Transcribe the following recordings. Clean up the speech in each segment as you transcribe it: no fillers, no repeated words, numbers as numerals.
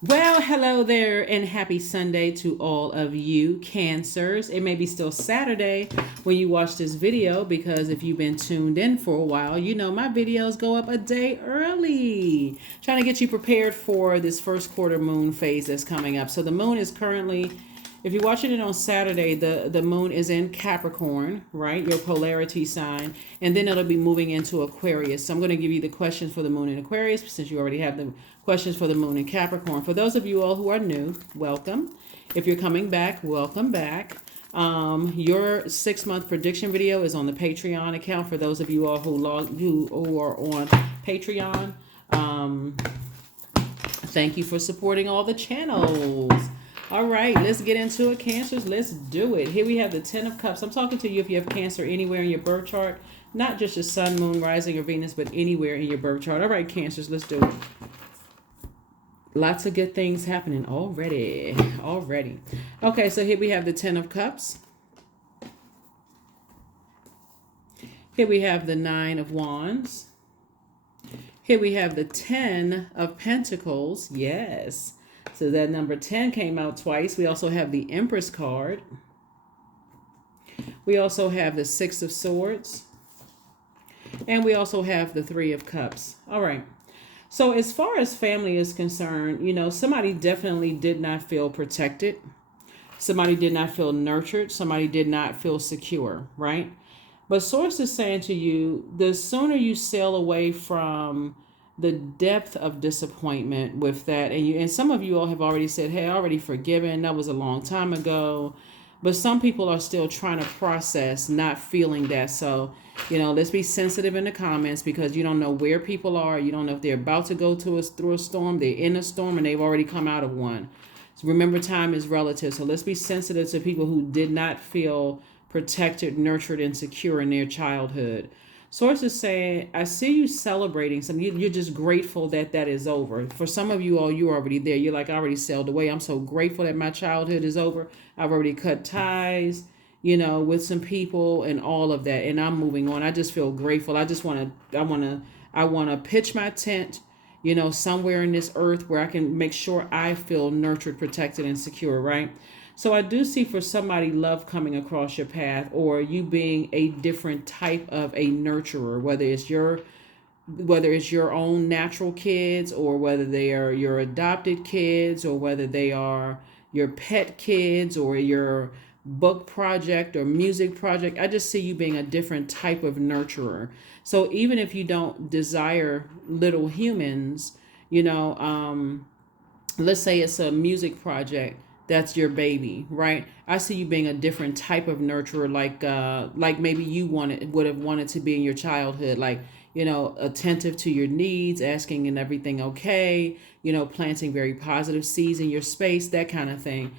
Well, hello there, and happy Sunday to all of you Cancers. It may be still Saturday when you watch this video because if you've been tuned in for a while, you know my videos go up a day early. Trying to get you prepared for this first quarter moon phase that's coming up. So the moon is currently, if you're watching it on Saturday, the moon is in Capricorn, right? Your polarity sign. And then it'll be moving into Aquarius. So I'm going to give you the questions for the moon in Aquarius since you already have the questions for the moon in Capricorn. For those of you all who are new, welcome. If you're coming back, welcome back. Your 6-month prediction video is on the Patreon account. For those of you all who are on Patreon, thank you for supporting all the channels. All right, let's get into it, Cancers. Let's do it. Here we have the 10 of Cups. I'm talking to you if you have Cancer anywhere in your birth chart, not just your sun, moon, rising, or Venus, but anywhere in your birth chart. All right, Cancers, let's do it. Lots of good things happening already. Okay, so here we have the 10 of Cups. Here we have the 9 of Wands. Here we have the 10 of Pentacles. Yes. So that number 10 came out twice. We also have the Empress card. We also have the 6 of Swords. And we also have the 3 of Cups. All right. So as far as family is concerned, you know, somebody definitely did not feel protected. Somebody did not feel nurtured. Somebody did not feel secure, right? But Source is saying to you, the sooner you sail away from the depth of disappointment with that, and some of you all have already said, hey, I already forgiven, that was a long time ago, but some people are still trying to process not feeling that. So, you know, let's be sensitive in the comments because you don't know where people are. You don't know if they're about to go through a storm, they're in a storm, and they've already come out of one. So remember, time is relative. So let's be sensitive to people who did not feel protected, nurtured, and secure in their childhood. Source is saying, I see you celebrating something. You're just grateful that that is over. For some of you all, you're already there. You're like, I already sailed away. I'm so grateful that my childhood is over. I've already cut ties, you know, with some people and all of that. And I'm moving on. I just feel grateful. I want to pitch my tent, you know, somewhere in this earth where I can make sure I feel nurtured, protected, and secure, right? So I do see for somebody love coming across your path or you being a different type of a nurturer, whether it's your own natural kids or whether they are your adopted kids or whether they are your pet kids or your book project or music project. I just see you being a different type of nurturer. So even if you don't desire little humans, you know, let's say it's a music project that's your baby, right? I see you being a different type of nurturer, like maybe you would have wanted to be in your childhood, like, you know, attentive to your needs, asking and everything okay, you know, planting very positive seeds in your space, that kind of thing.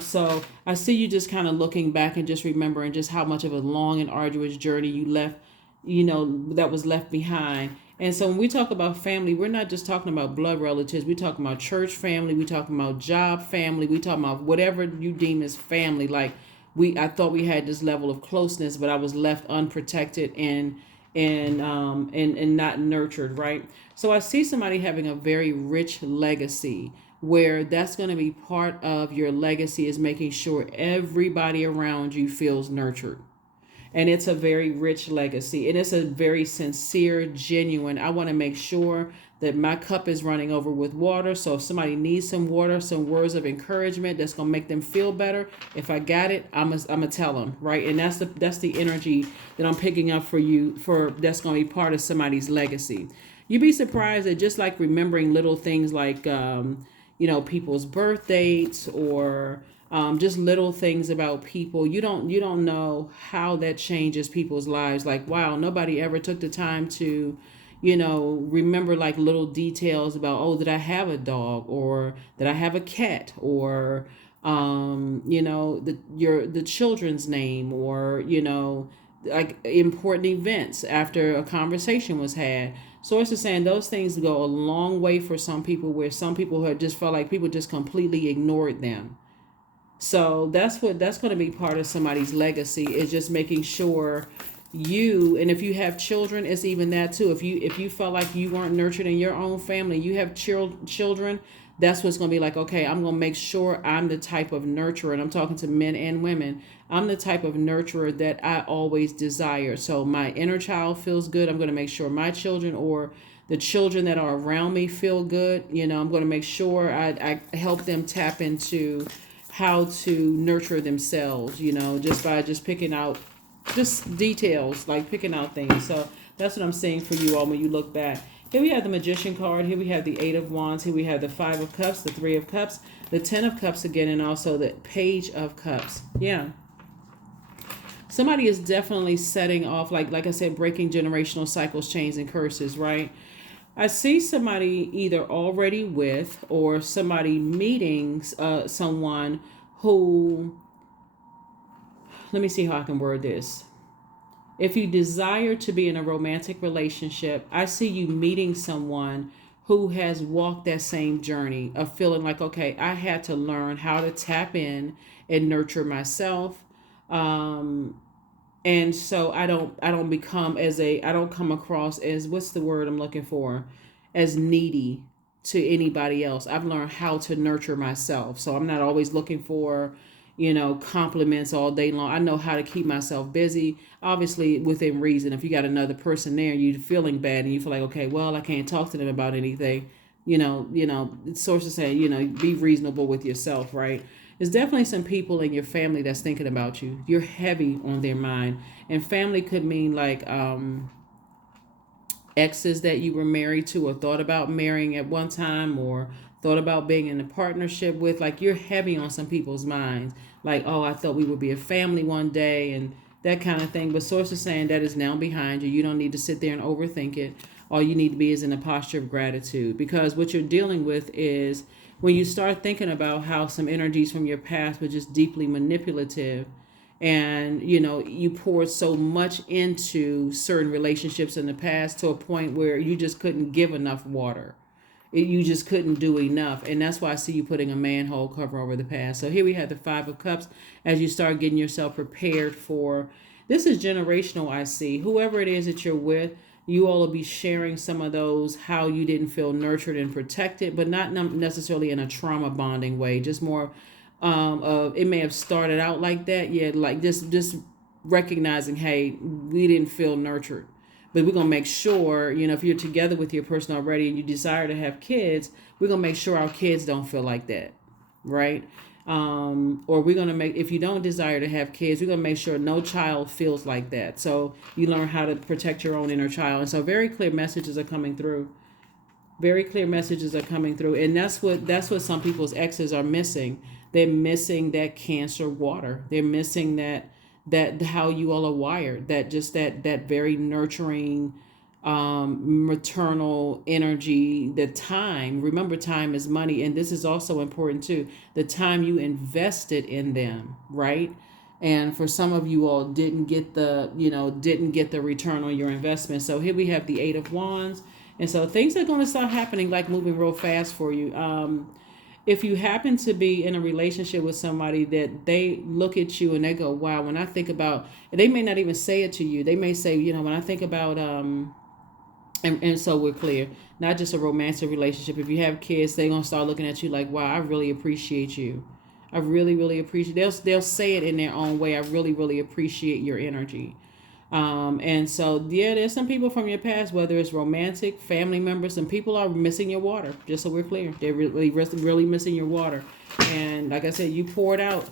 So I see you just kind of looking back and just remembering just how much of a long and arduous journey you left, you know, that was left behind. And so when we talk about family, we're not just talking about blood relatives. We're talking about church family. We're talking about job family. We're talking about whatever you deem as family. Like I thought we had this level of closeness, but I was left unprotected and not nurtured, right? So I see somebody having a very rich legacy where that's going to be part of your legacy is making sure everybody around you feels nurtured. And it's a very rich legacy. And it's a very sincere, genuine. I want to make sure that my cup is running over with water. So if somebody needs some water, some words of encouragement that's going to make them feel better, if I got it, I'm gonna tell them, right? And that's the energy that I'm picking up for you, for that's going to be part of somebody's legacy. You'd be surprised that just like remembering little things like, you know, people's birth dates or just little things about people. You don't know how that changes people's lives. Like, wow, nobody ever took the time to, you know, remember like little details about, oh, did I have a dog or did I have a cat or, you know, the children's name or, you know, like important events after a conversation was had. Source is saying those things go a long way for some people where some people have just felt like people just completely ignored them. So that's going to be part of somebody's legacy is just making sure you, and if you have children, it's even that too. If you felt like you weren't nurtured in your own family, you have children, That's what's going to be like, okay, I'm going to make sure I'm the type of nurturer, and I'm talking to men and women. I'm the type of nurturer that I always desire. So my inner child feels good. I'm going to make sure my children or the children that are around me feel good. I'm going to make sure I help them tap into how to nurture themselves, just by just picking out just details, like picking out things. So that's what I'm saying for you all when you look back. Here we have the Magician card. Here we have the Eight of Wands. Here we have the Five of Cups, the Three of Cups, the Ten of Cups again, and also the Page of Cups. Yeah. Somebody is definitely setting off, like I said, breaking generational cycles, chains, and curses, right? I see somebody either already with or somebody meeting someone who, let me see how I can word this. If you desire to be in a romantic relationship, I see you meeting someone who has walked that same journey of feeling like, okay, I had to learn how to tap in and nurture myself. And so I don't come across as, what's the word I'm looking for, as needy to anybody else. I've learned how to nurture myself. So I'm not always looking for, compliments all day long. I know how to keep myself busy, obviously within reason. If you got another person there, you're feeling bad and you feel like, okay, well, I can't talk to them about anything. Sources say, be reasonable with yourself, right? There's definitely some people in your family that's thinking about you. You're heavy on their mind. And family could mean like exes that you were married to or thought about marrying at one time or thought about being in a partnership with. Like, you're heavy on some people's minds. Like, oh, I thought we would be a family one day and that kind of thing. But sources saying that is now behind you. You don't need to sit there and overthink it. All you need to be is in a posture of gratitude, because what you're dealing with is when you start thinking about how some energies from your past were just deeply manipulative, and you poured so much into certain relationships in the past to a point where you just couldn't give enough water. You just couldn't do enough. And that's why I see you putting a manhole cover over the past. So here we have the Five of Cups as you start getting yourself prepared for, this is generational. I see whoever it is that you're with, you all will be sharing some of those, how you didn't feel nurtured and protected, but not necessarily in a trauma bonding way, just more it may have started out like that. Yeah, like just recognizing, hey, we didn't feel nurtured. But we're going to make sure, if you're together with your person already and you desire to have kids, we're going to make sure our kids don't feel like that, right? Or we're going to make, if you don't desire to have kids, we're going to make sure no child feels like that. So you learn how to protect your own inner child. And so very clear messages are coming through. Very clear messages are coming through. And that's what some people's exes are missing. They're missing that Cancer water. They're missing that how you all are wired, that very nurturing, maternal energy, the time. Remember, time is money. And this is also important too. The time you invested in them, right? And for some of you all didn't get the return on your investment. So here we have the Eight of Wands. And so things are going to start happening, like moving real fast for you. If you happen to be in a relationship with somebody that they look at you and they go, wow, when I think about, they may not even say it to you. They may say, when I think about, and so we're clear, not just a romantic relationship. If you have kids, they're going to start looking at you like, wow, I really appreciate you. I really, really appreciate, they'll say it in their own way. I really, really appreciate your energy. And so, yeah, there's some people from your past, whether it's romantic, family members, some people are missing your water, just so we're clear. They're really missing your water. And like I said, you poured out.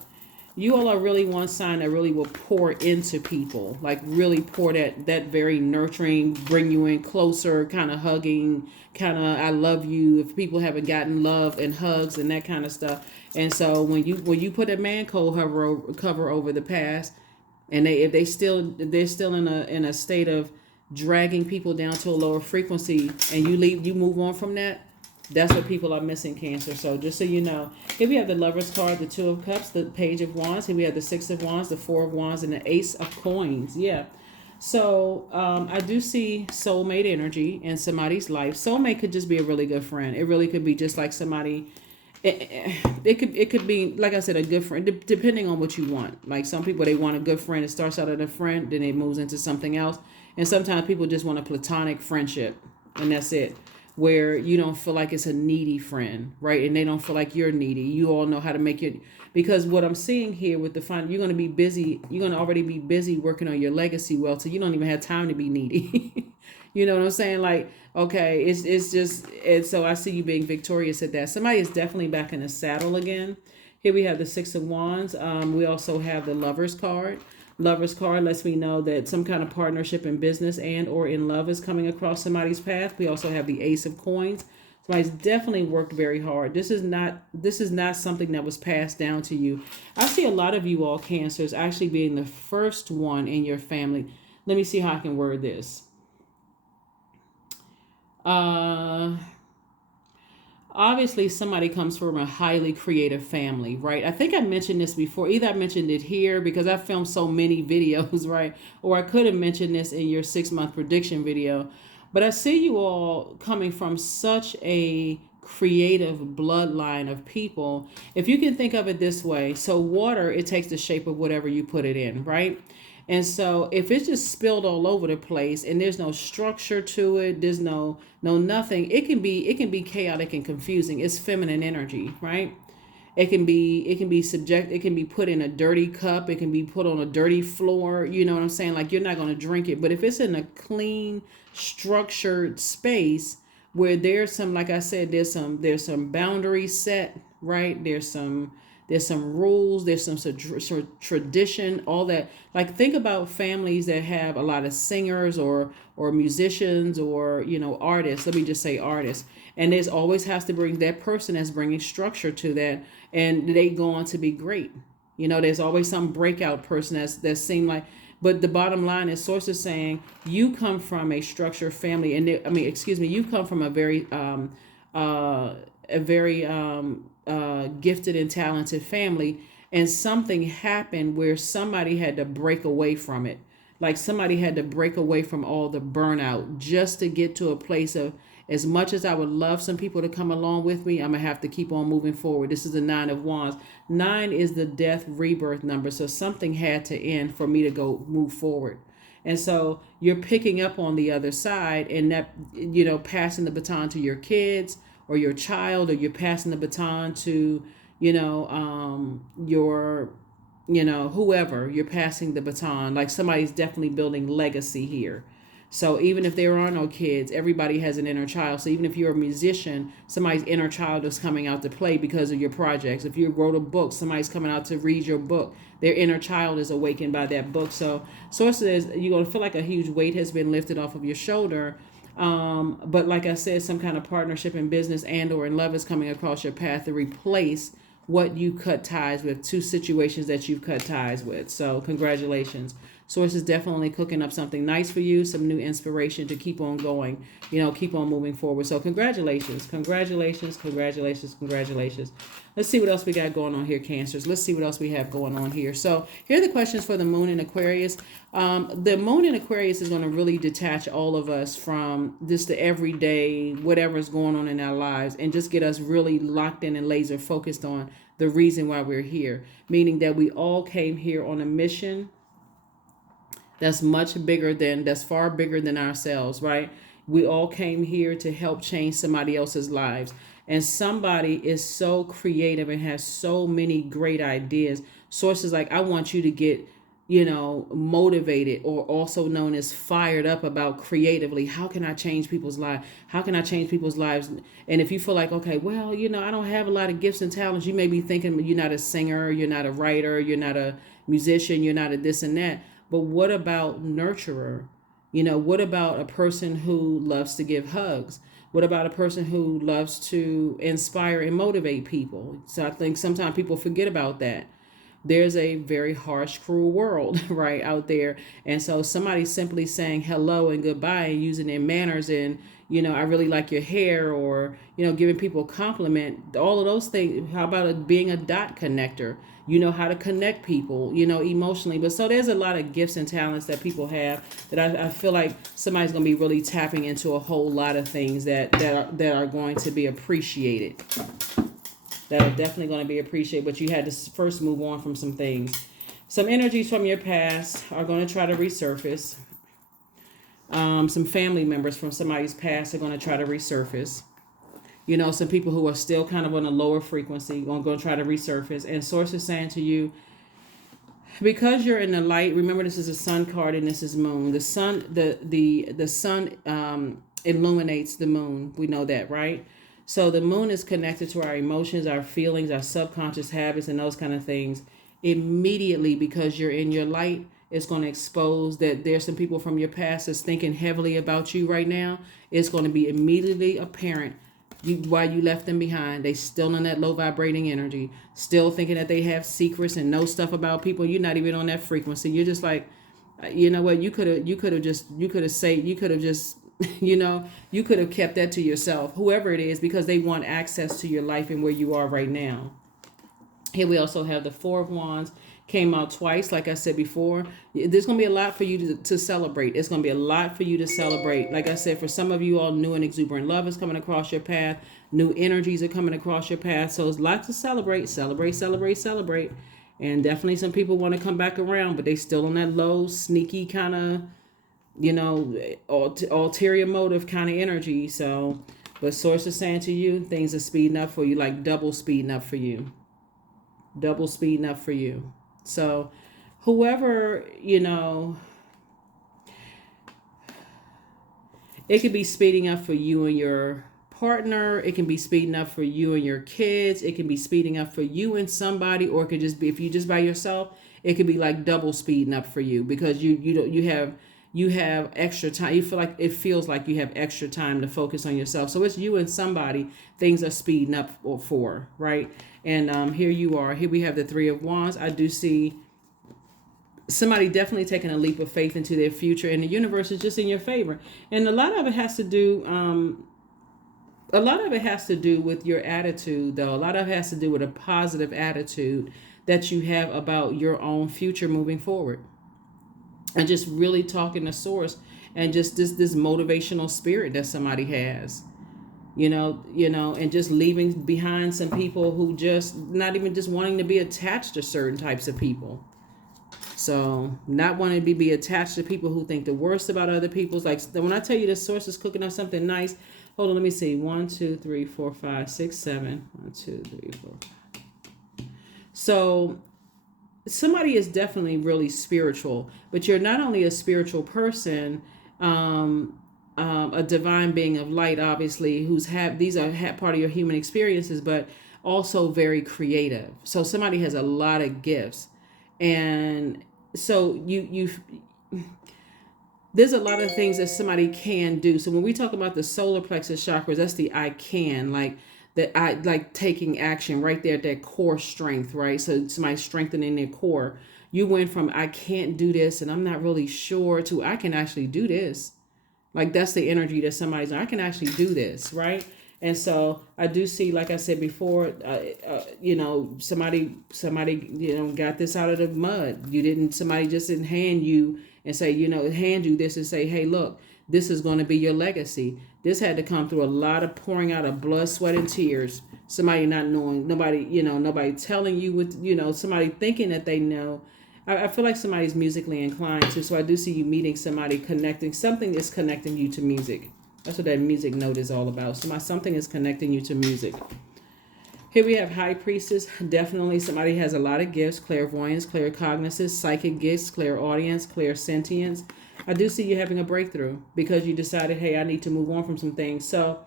You all are really one sign that really will pour into people, like really pour that very nurturing, bring you in closer, kind of hugging, kind of I love you. If people haven't gotten love and hugs and that kind of stuff. And so when you put a man cold cover over the past, and if they're still in a state of dragging people down to a lower frequency, and you move on from that, that's what people are missing, Cancer. So just so you know, here we have the Lover's card, the Two of Cups, the Page of Wands. Here we have the Six of Wands, the Four of Wands, and the Ace of Coins. Yeah. So I do see soulmate energy in somebody's life. Soulmate could just be a really good friend. It really could be just like somebody. It could be, like I said, a good friend, depending on what you want. Like some people, they want a good friend. It starts out as a friend, then it moves into something else. And sometimes people just want a platonic friendship, and that's it. where you don't feel like it's a needy friend, right? And they don't feel like you're needy. You all know how to make it, because what I'm seeing here with the fund, you're going to be busy. You're going to already be busy working on your legacy wealth, so you don't even have time to be needy. You know what I'm saying? Like, okay, it's just, and so I see you being victorious at that. Somebody is definitely back in the saddle again. Here we have the Six of Wands. We also have the Lovers card. Lovers card lets me know that some kind of partnership in business and or in love is coming across somebody's path. We also have the Ace of Coins. Somebody's definitely worked very hard. This is not something that was passed down to you. I see a lot of you all Cancers actually being the first one in your family. Let me see how I can word this. Obviously somebody comes from a highly creative family, right? I think I mentioned this before. Either I mentioned it here because I filmed so many videos, right? Or I could have mentioned this in your 6-month prediction video. But I see you all coming from such a creative bloodline of people. If you can think of it this way, so water, it takes the shape of whatever you put it in, right? And so if it's just spilled all over the place and there's no structure to it, there's no nothing, it can be chaotic and confusing. It's feminine energy, right? It can be put in a dirty cup, it can be put on a dirty floor, you know what I'm saying? Like, you're not going to drink it. But if it's in a clean, structured space where there's some, like I said, there's some boundaries set, right? There's some rules, there's some tradition, all that. Like, think about families that have a lot of singers or musicians or, artists. Let me just say artists. And there's always has to bring that person that's bringing structure to that, and they go on to be great. There's always some breakout person that seem like, but the bottom line is, source is saying you come from a structured family, and you come from a very gifted and talented family, and something happened where somebody had to break away from it. Like, somebody had to break away from all the burnout just to get to a place of, as much as I would love some people to come along with me, I'm going to have to keep on moving forward. This is the 9 of Wands. 9 is the death rebirth number. So something had to end for me to go move forward. And so you're picking up on the other side, and that, passing the baton to your kids or your child, or you're passing the baton to, your, whoever you're passing the baton. Like, somebody's definitely building legacy here. So even if there are no kids, everybody has an inner child. So even if you're a musician, somebody's inner child is coming out to play because of your projects. If you wrote a book, somebody's coming out to read your book. Their inner child is awakened by that book. So source says you're going to feel like a huge weight has been lifted off of your shoulder. But like I said, some kind of partnership in business and or in love is coming across your path to replace what you cut ties with, 2 situations that you've cut ties with. So congratulations. Source is definitely cooking up something nice for you, some new inspiration to keep on going, keep on moving forward. So congratulations. Let's see what else we got going on here, Cancers. Let's see what else we have going on here. So here are the questions for the moon in Aquarius. The moon in Aquarius is going to really detach all of us from just the everyday, whatever's going on in our lives, and just get us really locked in and laser focused on the reason why we're here. Meaning that we all came here on a mission that's far bigger than ourselves, right? We all came here to help change somebody else's lives. And somebody is so creative and has so many great ideas. Sources like, I want you to get, motivated, or also known as fired up about creatively. How can I change people's lives? How can I change people's lives? And if you feel like, okay, well, I don't have a lot of gifts and talents. You may be thinking you're not a singer, you're not a writer, you're not a musician, you're not a this and that. But what about nurturer? What about a person who loves to give hugs? What about a person who loves to inspire and motivate people? So I think sometimes people forget about that. There's a very harsh, cruel world right out there. And so somebody simply saying hello and goodbye and using their manners and, I really like your hair, or, giving people a compliment, all of those things. How about being a dot connector? How to connect people, emotionally. But so there's a lot of gifts and talents that people have that I feel like somebody's going to be really tapping into a whole lot of things that are going to be appreciated. That are definitely going to be appreciated. But you had to first move on from some things. Some energies from your past are going to try to resurface. Some family members from somebody's past are going to try to resurface. You know, some people who are still kind of on a lower frequency are going to try to resurface. And Source is saying to you, because you're in the light, remember this is a sun card and this is moon. The sun, the sun illuminates the moon. We know that, right? So the moon is connected to our emotions, our feelings, our subconscious habits, and those kind of things. Immediately, because you're in your light, it's going to expose that there's some people from your past that's thinking heavily about you right now. It's going to be immediately apparent why you left them behind. They still in that low vibrating energy, still thinking that they have secrets and know stuff about people. You're not even on that frequency. You're just like, you know what? You could have just you know, you could have kept that to yourself, whoever it is, because they want access to your life and where you are right now. Here we also have the Four of Wands. Came out twice, like I said before. There's going to be a lot for you to celebrate. It's going to be a lot for you to celebrate. Like I said, for some of you all, new and exuberant love is coming across your path. New energies are coming across your path. So it's lots to celebrate. Celebrate. And definitely some people want to come back around, but they still on that low, sneaky kind of, you know, ulterior motive kind of energy. So, but Source is saying to you, things are speeding up for you, like double speeding up for you. So whoever, you know, it could be speeding up for you and your partner. It can be speeding up for you and your kids. It can be speeding up for you and somebody, or it could just be, if you just by yourself, it could be like double speeding up for you, because you have extra time. You feel like, it feels like you have extra time to focus on yourself. So it's you and somebody things are speeding up for, right? And here you are. Here we have the Three of Wands. I do see somebody definitely taking a leap of faith into their future, and the universe is just in your favor. And a lot of it has to do with your attitude, though. A lot of it has to do with a positive attitude that you have about your own future moving forward. And just really talking to Source, and just this motivational spirit that somebody has. You know, and just leaving behind some people who just not even just wanting to be attached to certain types of people. So not wanting to be attached to people who think the worst about other people's. Like when I tell you the Source is cooking up something nice, hold on, let me see. 1, 2, 3, 4, 5, 6, 7. 1, 2, 3, 4, 5. So somebody is definitely really spiritual, but you're not only a spiritual person, a divine being of light, obviously, these are part of your human experiences, but also very creative. So somebody has a lot of gifts, and so there's a lot of things that somebody can do. So when we talk about the solar plexus chakras, that's the I can, like that, I like taking action right there at that core strength, right? So somebody strengthening their core. You went from I can't do this and I'm not really sure to I can actually do this. Like that's the energy that somebody's, I can actually do this, right? And so I do see, like I said before, you know, somebody, you know, got this out of the mud. Somebody just didn't hand you and say, you know, hand you this and say, hey, look, this is going to be your legacy. This had to come through a lot of pouring out of blood, sweat, and tears. Somebody not knowing, nobody telling you what, somebody thinking that they know. I feel like somebody's musically inclined too. So I do see you meeting somebody, connecting. Something is connecting you to music. That's what that music note is all about. Something is connecting you to music. Here we have High Priestess. Definitely somebody has a lot of gifts. Clairvoyance, claircognizance, psychic gifts, clairaudience, clairsentience. I do see you having a breakthrough because you decided, hey, I need to move on from some things. So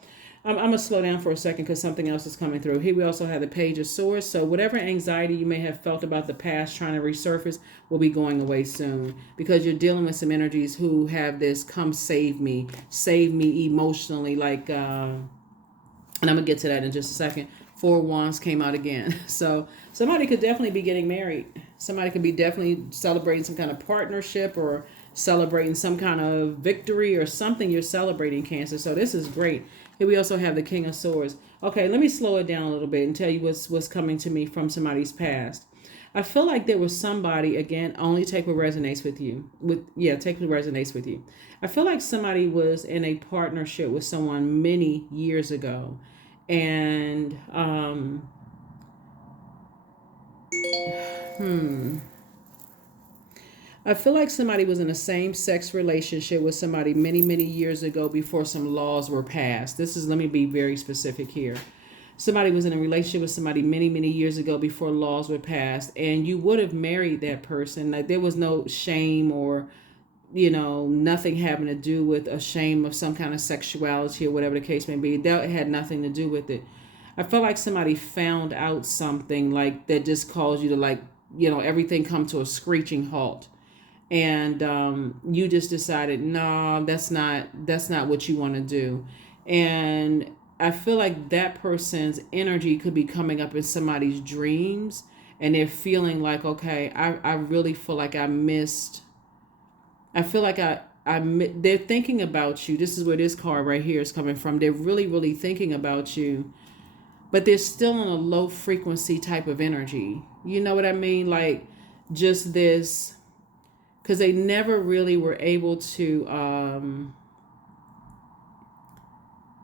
I'm going to slow down for a second because something else is coming through. Here we also have the Page of Swords. So whatever anxiety you may have felt about the past trying to resurface will be going away soon, because you're dealing with some energies who have this come save me emotionally. Like, and I'm going to get to that in just a second. Four Wands came out again. So somebody could definitely be getting married. Somebody could be definitely celebrating some kind of partnership or celebrating some kind of victory or something you're celebrating, Cancer. So this is great. Here we also have the King of Swords. Okay, let me slow it down a little bit and tell you what's coming to me from somebody's past. I feel like there was somebody, again, only take what resonates with you. Take what resonates with you. I feel like somebody was in a partnership with someone many years ago. And I feel like somebody was in a same sex relationship with somebody many, many years ago before some laws were passed. Let me be very specific here. Somebody was in a relationship with somebody many, many years ago before laws were passed, and you would have married that person. Like, there was no shame or, nothing having to do with a shame of some kind of sexuality or whatever the case may be. That had nothing to do with it. I felt like somebody found out something like that just caused you to, like, everything come to a screeching halt, and you just decided, no, that's not what you want to do. And I feel like that person's energy could be coming up in somebody's dreams, and they're feeling like, okay, I really feel like I missed. I feel like they're thinking about you. This is where this card right here is coming from. They're really, really thinking about you, but they're still in a low frequency type of energy. You know what I mean? Like, just this, because they never really were able to,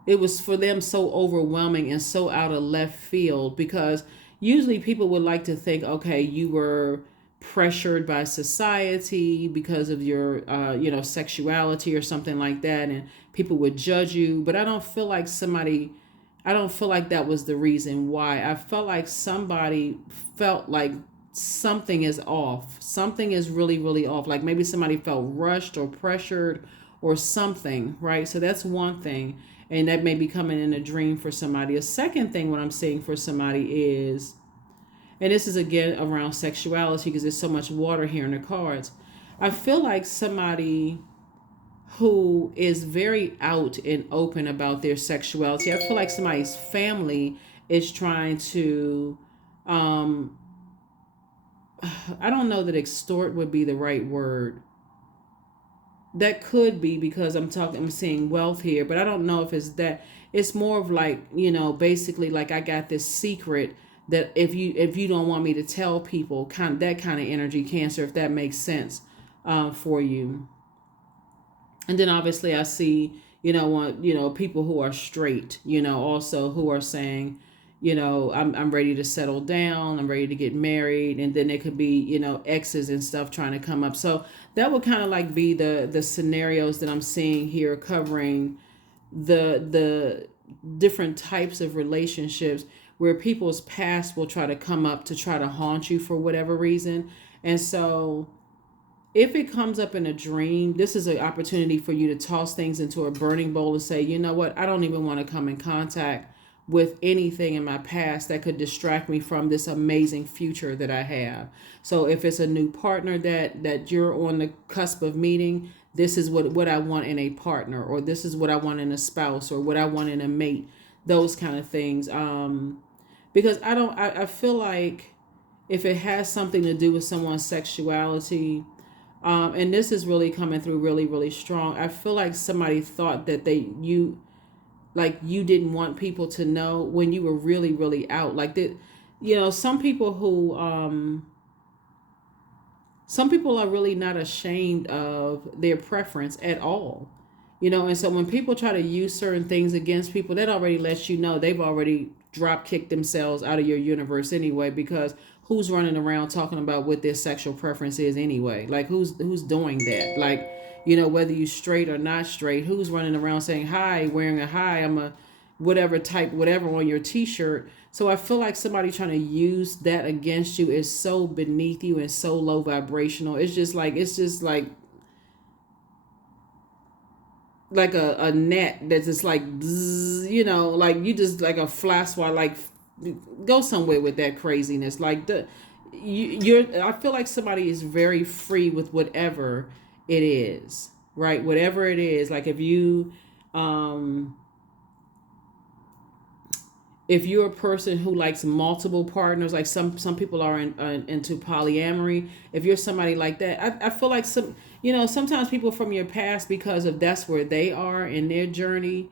it was for them so overwhelming and so out of left field, because usually people would like to think, okay, you were pressured by society because of your sexuality or something like that, and people would judge you. But I don't feel like that was the reason why. I felt like somebody felt like something is off. Something is really, really off. Like, maybe somebody felt rushed or pressured or something, right? So that's one thing. And that may be coming in a dream for somebody. A second thing, what I'm seeing for somebody is, and this is again around sexuality because there's so much water here in the cards. I feel like somebody who is very out and open about their sexuality. I feel like somebody's family is trying to, I don't know that extort would be the right word. That could be, because I'm seeing wealth here, but I don't know if it's that. It's more of like, basically like, I got this secret that if you don't want me to tell people, that kind of energy, Cancer, if that makes sense for you. And then obviously I see, people who are straight, also who are saying, I'm ready to settle down, I'm ready to get married. And then it could be, exes and stuff trying to come up. So that would kind of like be the scenarios that I'm seeing here, covering the different types of relationships where people's past will try to come up to try to haunt you for whatever reason. And so if it comes up in a dream, this is an opportunity for you to toss things into a burning bowl and say, you know what, I don't even want to come in contact with anything in my past that could distract me from this amazing future that I have. So if it's a new partner that you're on the cusp of meeting, this is what I want in a partner, or this is what I want in a spouse, or what I want in a mate, those kind of things. Because I feel like if it has something to do with someone's sexuality, and this is really coming through really, really strong. I feel like somebody thought that you didn't want people to know when you were really, really out. Like that, some people are really not ashamed of their preference at all. And so when people try to use certain things against people, that already lets you know they've already drop kicked themselves out of your universe anyway, because who's running around talking about what their sexual preference is anyway? Like, who's doing that? Like, whether you straight or not straight, who's running around saying hi, wearing a hi, I'm a whatever type, whatever on your t-shirt. So I feel like somebody trying to use that against you is so beneath you and so low vibrational. It's just like a net that's just like, like you just like a fly swat, like go somewhere with that craziness. Like I feel like somebody is very free with whatever it is, right? Whatever it is. Like if you're a person who likes multiple partners, like some people are into polyamory. If you're somebody like that, I feel like sometimes people from your past, because of that's where they are in their journey,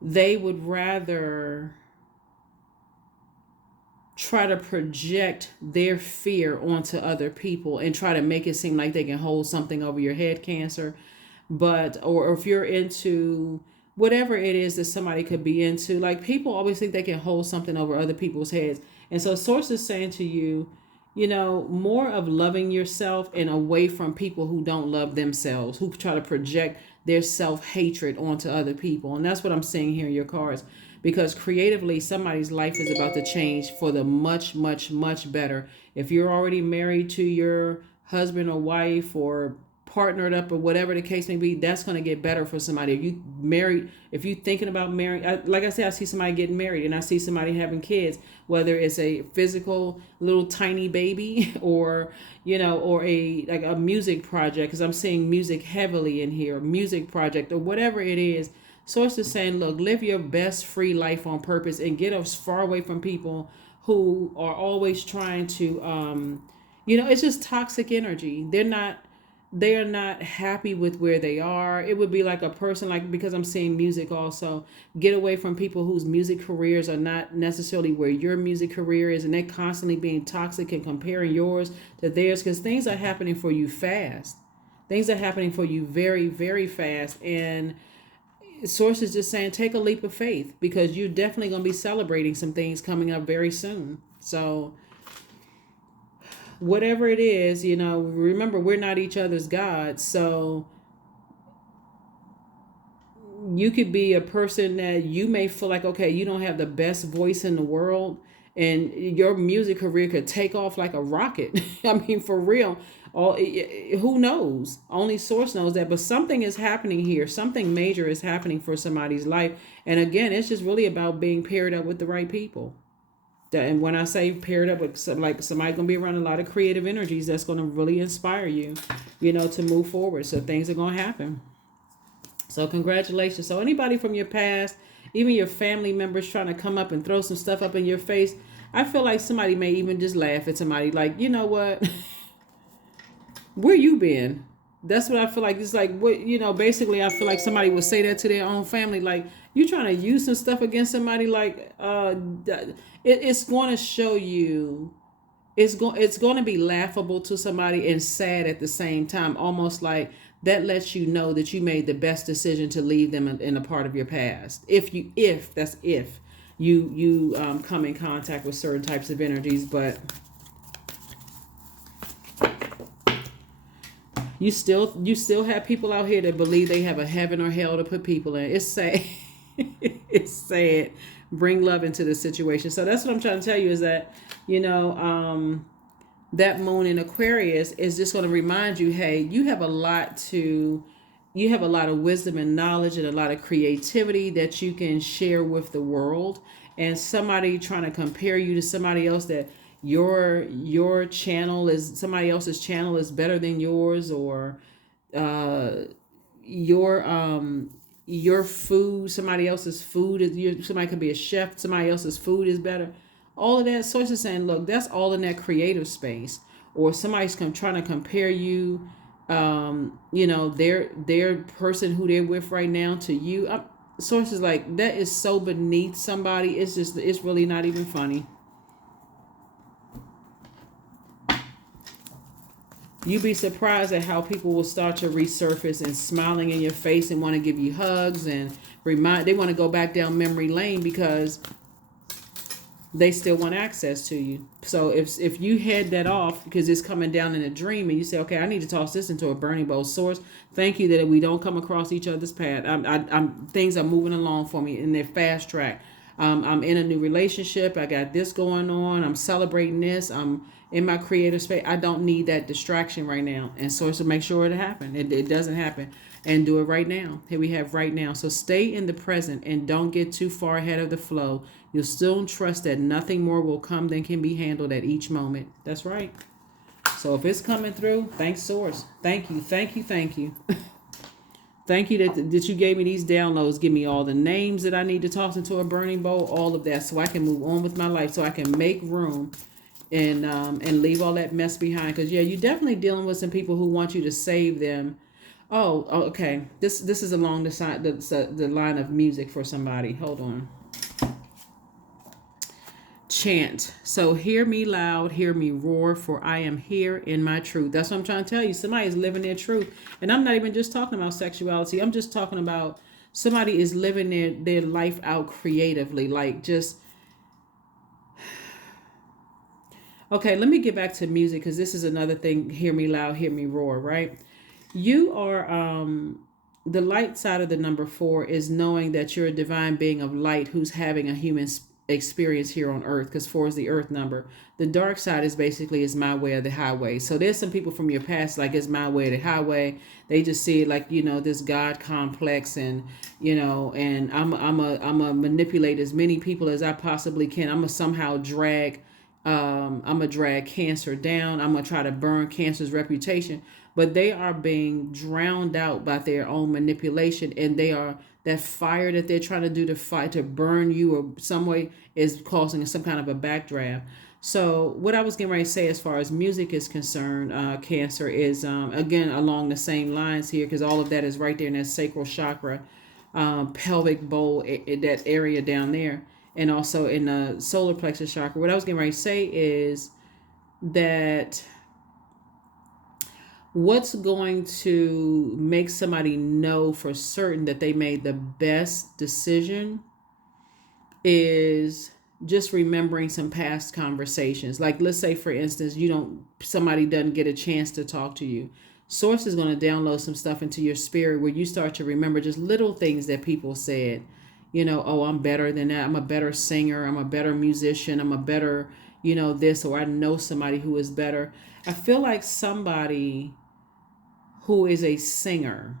they would rather try to project their fear onto other people and try to make it seem like they can hold something over your head, Cancer. But, or if you're into whatever it is that somebody could be into, like people always think they can hold something over other people's heads. And so source is saying to you, more of loving yourself and away from people who don't love themselves, who try to project their self-hatred onto other people. And that's what I'm seeing here in your cards. Because creatively, somebody's life is about to change for the much, much, much better. If you're already married to your husband or wife or partnered up or whatever the case may be, that's going to get better for somebody. If you married, if you thinking about marrying, like I said, I see somebody getting married and I see somebody having kids, whether it's a physical little tiny baby or or a like a music project, because I'm seeing music heavily in here, music project or whatever it is. Source is saying, look, live your best free life on purpose and get us far away from people who are always trying to it's just toxic energy. They are not happy with where they are. It would be like a person, like, because I'm seeing music also, get away from people whose music careers are not necessarily where your music career is, and they're constantly being toxic and comparing yours to theirs, because things are happening for you fast. Things are happening for you very, very fast. And Source is just saying, take a leap of faith, because you're definitely going to be celebrating some things coming up very soon. So whatever it is, remember, we're not each other's gods. So you could be a person that you may feel like, okay, you don't have the best voice in the world, and your music career could take off like a rocket. I mean, for real. Who knows? Only Source knows that. But something is happening here. Something major is happening for somebody's life. And again, it's just really about being paired up with the right people. And when I say paired up with like somebody gonna be around a lot of creative energies, that's gonna really inspire you, to move forward. So things are gonna happen. So congratulations. So anybody from your past, even your family members trying to come up and throw some stuff up in your face, I feel like somebody may even just laugh at somebody like, you know what? Where you been? That's what I feel like. It's like, what, basically I feel like somebody would say that to their own family. Like, you trying to use some stuff against somebody, like, it's going to show you, it's going to be laughable to somebody and sad at the same time. Almost like that lets you know that you made the best decision to leave them in a part of your past. If you come in contact with certain types of energies. But you still have people out here that believe they have a heaven or hell to put people in. It's sad. It's sad. Bring love into the situation. So that's what I'm trying to tell you, is that, that moon in Aquarius is just going to remind you, hey, you have a lot of wisdom and knowledge and a lot of creativity that you can share with the world. And somebody trying to compare you to somebody else, that your channel is, somebody else's channel is better than yours, or your food, somebody else's food is, somebody could be a chef, somebody else's food is better. All of that. Source is saying, look, that's all in that creative space. Or somebody's trying to compare you, their person who they're with right now to you. Source is like, that is so beneath somebody. It's really not even funny. You'd be surprised at how people will start to resurface and smiling in your face and want to give you hugs and they want to go back down memory lane because they still want access to you. So if you head that off because it's coming down in a dream, and you say, okay, I need to toss this into a burning bowl. Source, thank you that we don't come across each other's path. Things are moving along for me in their fast track. I'm in a new relationship. I got this going on. I'm celebrating this. I'm in my creative space. I don't need that distraction right now. And Source will make sure it happens. It doesn't happen. And do it right now. Here we have right now. So stay in the present and don't get too far ahead of the flow. You'll still trust that nothing more will come than can be handled at each moment. That's right. So if it's coming through, thanks, Source. Thank you. Thank you. Thank you. Thank you that you gave me these downloads. Give me all the names that I need to toss into a burning bowl, all of that, so I can move on with my life, so I can make room and leave all that mess behind. Because, yeah, you're definitely dealing with some people who want you to save them. Oh, okay. This is along the line of music for somebody. Hold on. Chant. So hear me loud, hear me roar, for I am here in my truth. That's what I'm trying to tell you. Somebody is living their truth. And I'm not even just talking about sexuality. I'm just talking about somebody is living their life out creatively. Like, just, Okay, let me get back to music because this is another thing. Hear me loud, hear me roar, right? You are the light side of the number 4 is knowing that you're a divine being of light who's having a human experience here on earth, because 4 is the earth number. The dark side is basically is my way or the highway. So there's some people from your past like it's my way or the highway. They just see it like, this God complex, and and I'm a manipulate as many people as I possibly can. I'm gonna somehow drag I'm gonna drag Cancer down. I'm gonna try to burn Cancer's reputation, but they are being drowned out by their own manipulation, and they are that fire that they're trying to do to fight to burn you or some way is causing some kind of a backdraft. So what I was getting ready to say as far as music is concerned, Cancer, is again along the same lines here, because all of that is right there in that sacral chakra, pelvic bowl, that area down there, and also in the solar plexus chakra. What I was getting ready to say is that what's going to make somebody know for certain that they made the best decision is just remembering some past conversations. Like, let's say for instance, somebody doesn't get a chance to talk to you. Source is going to download some stuff into your spirit where you start to remember just little things that people said. Oh, I'm better than that. I'm a better singer. I'm a better musician. I'm a better, this, or I know somebody who is better. I feel like somebody who is a singer,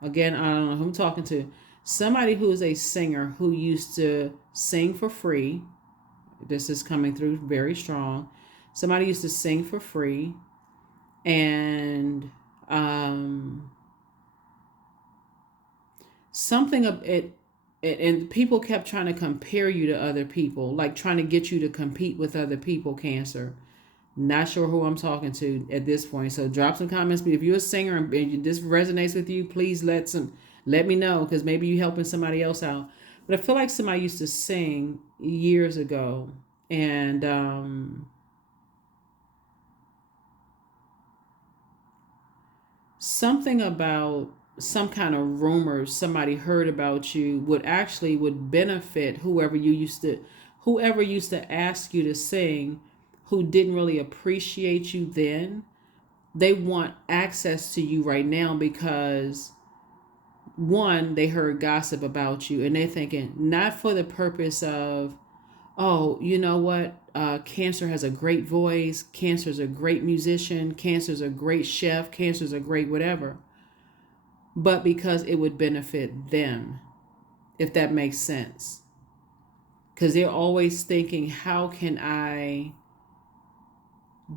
again, I don't know who I'm talking to, somebody who is a singer who used to sing for free. This is coming through very strong. Somebody used to sing for free, and something of it, and people kept trying to compare you to other people, like trying to get you to compete with other people, Cancer. Not sure who I'm talking to at this point. So drop some comments. If you're a singer and this resonates with you, please let me know, because maybe you're helping somebody else out. But I feel like somebody used to sing years ago, and something about some kind of rumors somebody heard about you would benefit whoever used to ask you to sing, who didn't really appreciate you then. They want access to you right now because, one, they heard gossip about you, and they're thinking not for the purpose of, oh, you know what, Cancer has a great voice, Cancer's a great musician, Cancer's a great chef, Cancer's a great whatever, but because it would benefit them, if that makes sense. Because they're always thinking, how can I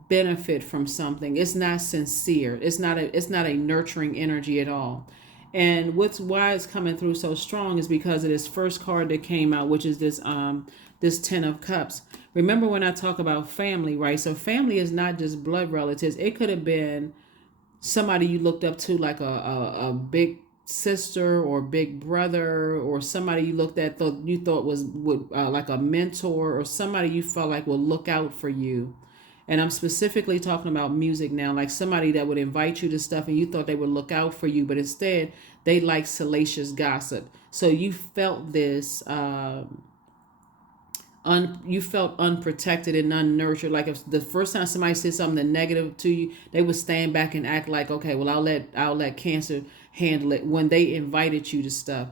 benefit from something? It's not sincere. It's not a nurturing energy at all. And why it's coming through so strong is because of this first card that came out, which is this 10 of Cups. Remember when I talk about family, right? So family is not just blood relatives. It could have been somebody you looked up to, like a big sister or big brother, or somebody you looked at you thought would like a mentor, or somebody you felt like will look out for you. And I'm specifically talking about music now, like somebody that would invite you to stuff and you thought they would look out for you, but instead they like salacious gossip. So you felt this, you felt unprotected and unnurtured. Like if the first time somebody said something negative to you, they would stand back and act like, okay, well, I'll let Cancer handle it. When they invited you to stuff,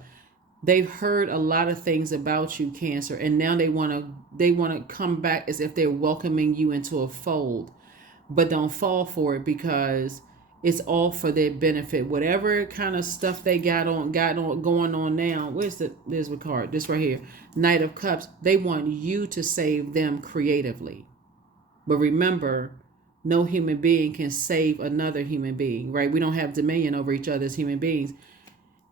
they've heard a lot of things about you, Cancer, and now they want to come back as if they're welcoming you into a fold. But don't fall for it, because it's all for their benefit. Whatever kind of stuff they got on going on now. There's the card. This right here, Knight of Cups. They want you to save them creatively. But remember, no human being can save another human being, right? We don't have dominion over each other as human beings.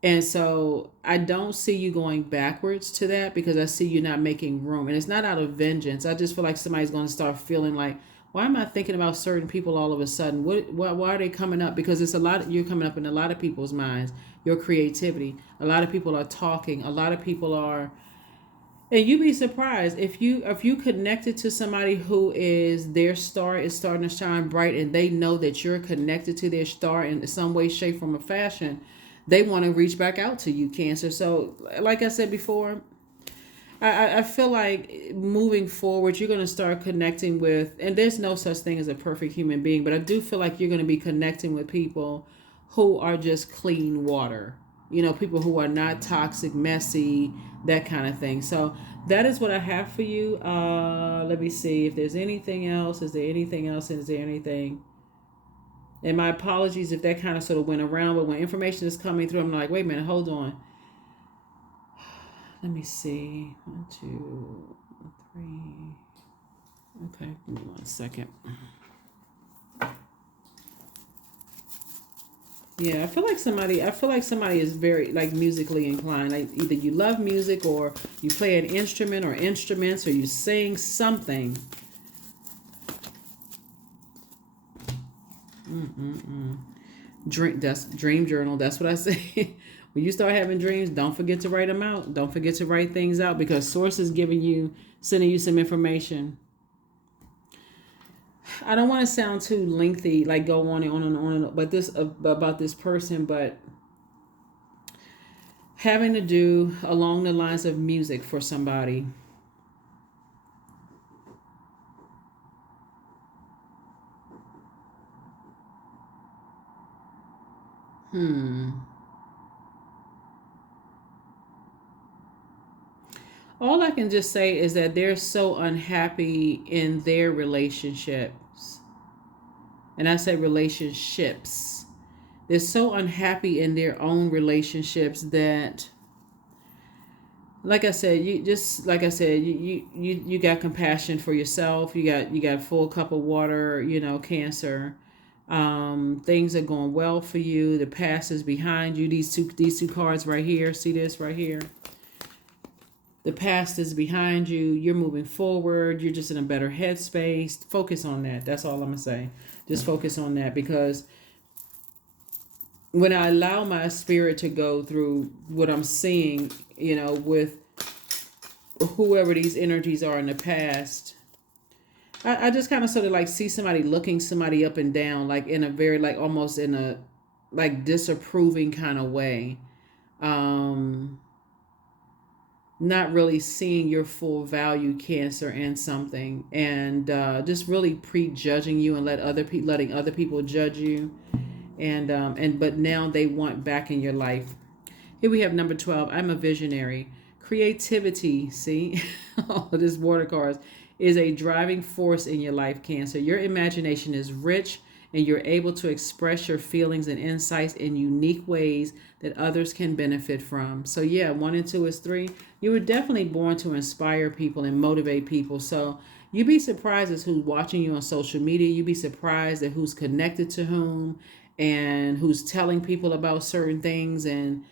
And so I don't see you going backwards to that, because I see you not making room. And it's not out of vengeance. I just feel like somebody's going to start feeling like, why am I thinking about certain people all of a sudden? Why are they coming up? Because it's you're coming up in a lot of people's minds, your creativity. A lot of people are talking. A lot of people are. And you'd be surprised if you connected to somebody who is, their star is starting to shine bright, and they know that you're connected to their star in some way, shape, form, or fashion. They want to reach back out to you, Cancer. So like I said before, I feel like moving forward, you're going to start connecting with, and there's no such thing as a perfect human being, but I do feel like you're going to be connecting with people who are just clean water. People who are not toxic, messy, that kind of thing. So that is what I have for you. Let me see if there's anything else. Is there anything else? Is there anything? And my apologies if that kind of sort of went around, but when information is coming through, I'm like, wait a minute, hold on. Let me see. 1, 2, 3. Okay, give me 1 second. Yeah, I feel like somebody is very like musically inclined. Like either you love music or you play an instrument or instruments or you sing something. That's dream journal. That's what I say. When you start having dreams, don't forget to write them out. Don't forget to write things out because source is sending you some information. I don't want to sound too lengthy, like go on and on and on, but about this person, but having to do along the lines of music for somebody. All I can just say is that they're so unhappy in their relationships. And I say relationships. They're so unhappy in their own relationships that, like I said, you got compassion for yourself. You got full cup of water, Cancer. Things are going well for you. The past is behind you. These two cards right here. See this right here? The past is behind you. You're moving forward. You're just in a better headspace. Focus on that. That's all I'm going to say. Just focus on that because when I allow my spirit to go through what I'm seeing, with whoever these energies are in the past, I just kind of sort of like see somebody looking somebody up and down, like in a very, like almost in a like disapproving kind of way. Not really seeing your full value, Cancer, in something, and just really prejudging you and letting other people judge you, and but now they want back in your life. Here we have number 12. I'm a visionary. Creativity, see, all of this water cards, is a driving force in your life, Cancer. Your imagination is rich and you're able to express your feelings and insights in unique ways that others can benefit from. So yeah, 1 and 2 is 3. You were definitely born to inspire people and motivate people. So you'd be surprised as who's watching you on social media. You'd be surprised at who's connected to whom and who's telling people about certain things. And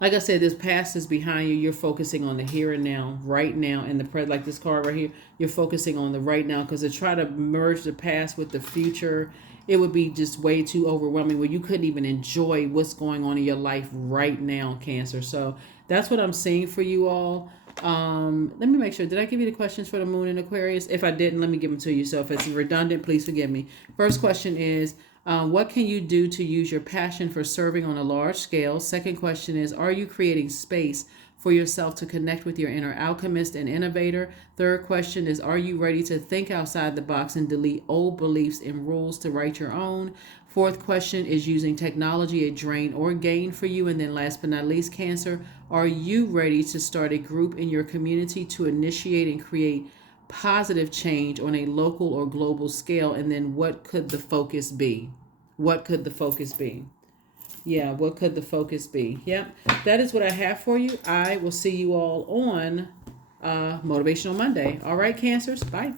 like I said, this past is behind you. You're focusing on the here and now, right now, and the present. Like this card right here, you're focusing on the right now, because to try to merge the past with the future, it would be just way too overwhelming where you couldn't even enjoy what's going on in your life right now, Cancer. So that's what I'm seeing for you all. Let me make sure. Did I give you the questions for the moon and Aquarius? If I didn't, let me give them to you. So if it's redundant, please forgive me. First question is, what can you do to use your passion for serving on a large scale? Second question is, are you creating space for yourself to connect with your inner alchemist and innovator? Third question is, are you ready to think outside the box and delete old beliefs and rules to write your own? Fourth question is, using technology a drain or gain for you? And then last but not least, Cancer, are you ready to start a group in your community to initiate and create positive change on a local or global scale? And then what could the focus be? What could the focus be? Yeah, what could the focus be? Yep, that is what I have for you. I will see you all on Motivational Monday. All right, Cancers, bye.